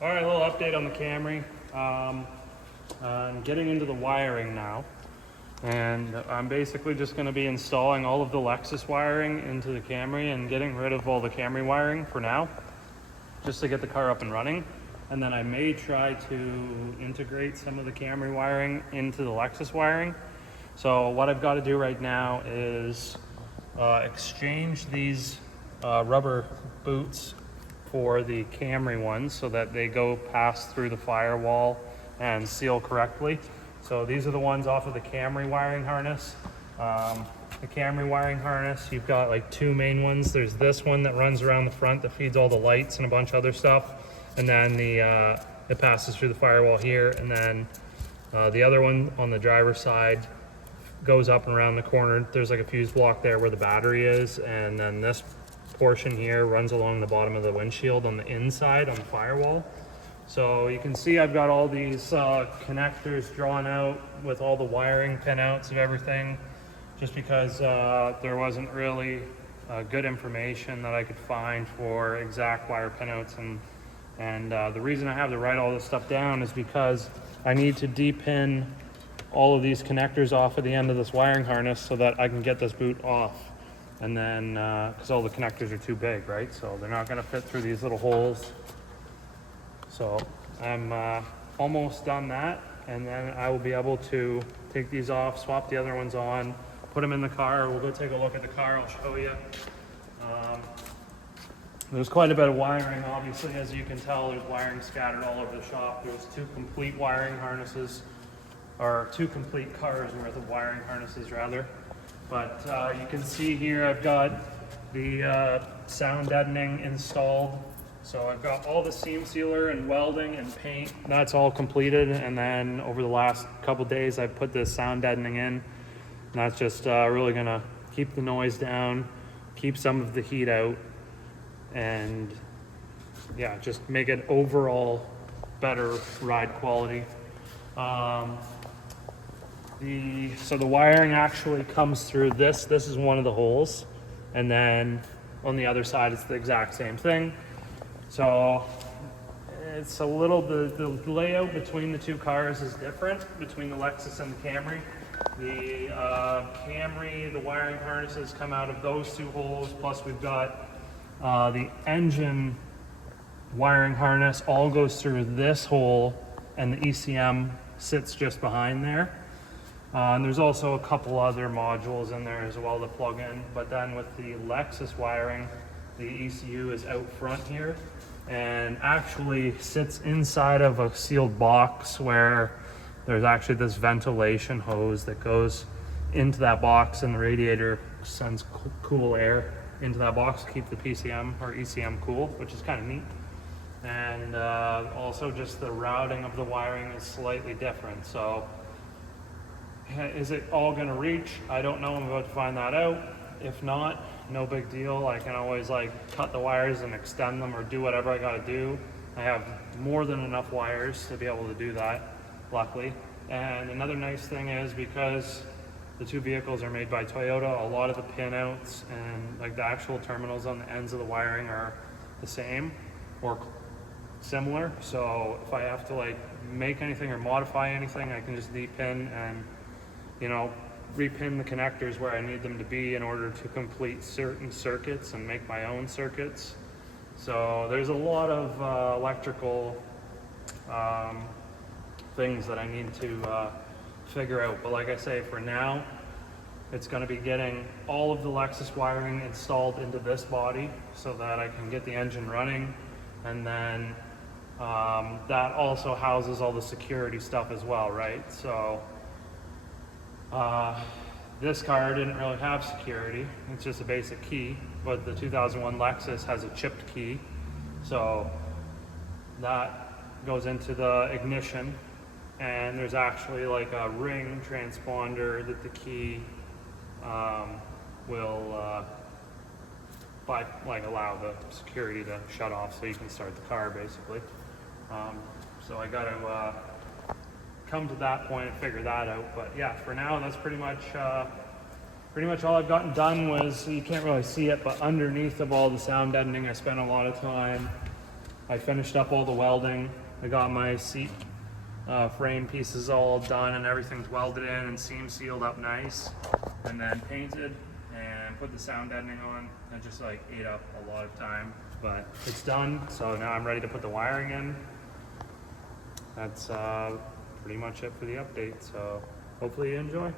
All right, a little update on the Camry. I'm getting into the wiring now, and I'm basically just going to be installing all of the Lexus wiring into the Camry and getting rid of all the Camry wiring for now, just to get the car up and running. And then I may try to integrate some of the Camry wiring into the Lexus wiring. So what I've got to do right now is exchange these rubber boots for the Camry ones so that they go pass through the firewall and seal correctly. So these are the ones off of the Camry wiring harness. The Camry wiring harness, you've got like two main ones. There's this one that runs around the front that feeds all the lights and a bunch of other stuff. And then it passes through the firewall here. And then the other one on the driver's side goes up and around the corner. There's like a fuse block there where the battery is. And then this portion here runs along the bottom of the windshield on the inside on the firewall. So you can see I've got all these connectors drawn out with all the wiring pinouts of everything, just because there wasn't really good information that I could find for exact wire pinouts. And the reason I have to write all this stuff down is because I need to de-pin all of these connectors off of the end of this wiring harness so that I can get this boot off. And then, because all the connectors are too big, right? So they're not gonna fit through these little holes. So I'm almost done that. And then I will be able to take these off, swap the other ones on, put them in the car. We'll go take a look at the car, I'll show you. There's quite a bit of wiring, obviously, as you can tell. There's wiring scattered all over the shop. There's two complete wiring harnesses, or two complete cars worth of wiring harnesses, rather. But you can see here I've got the sound deadening installed. So I've got all the seam sealer and welding and paint. That's all completed. And then over the last couple days, I've put this sound deadening in. And that's just really gonna keep the noise down, keep some of the heat out, and yeah, just make it overall better ride quality. So the wiring actually comes through this. This is one of the holes. And then on the other side, it's the exact same thing. So it's a little, the layout between the two cars is different between the Lexus and the Camry. The Camry, the wiring harnesses come out of those two holes. Plus we've got the engine wiring harness all goes through this hole, and the ECM sits just behind there. And there's also a couple other modules in there as well to plug in. But then with the Lexus wiring, the ECU is out front here and actually sits inside of a sealed box where there's actually this ventilation hose that goes into that box, and the radiator sends cool air into that box to keep the PCM or ECM cool, which is kind of neat. And also just the routing of the wiring is slightly different. So is it all gonna reach? I don't know, I'm about to find that out. If not, no big deal. I can always like cut the wires and extend them or do whatever I gotta do. I have more than enough wires to be able to do that, luckily. And another nice thing is, because the two vehicles are made by Toyota, a lot of the pinouts and like the actual terminals on the ends of the wiring are the same or similar. So if I have to like make anything or modify anything, I can just de-pin and, you know, repin the connectors where I need them to be in order to complete certain circuits and make my own circuits. So there's a lot of electrical things that I need to figure out. But like I say, for now, it's going to be getting all of the Lexus wiring installed into this body so that I can get the engine running. And then that also houses all the security stuff as well, right? So this car didn't really have security. It's just a basic key, but the 2001 Lexus has a chipped key. So that goes into the ignition, and there's actually like a ring transponder that the key will allow the security to shut off so you can start the car, basically. So I got to come to that point and figure that out. But yeah, for now, that's pretty much all I've gotten done. Was, you can't really see it, but underneath of all the sound deadening, I spent a lot of time I finished up all the welding. I got my seat frame pieces all done and everything's welded in and seam sealed up nice, and then painted and put the sound deadening on. That just like ate up a lot of time, but it's done. So now I'm ready to put the wiring in. That's pretty much it for the update. So hopefully you enjoy.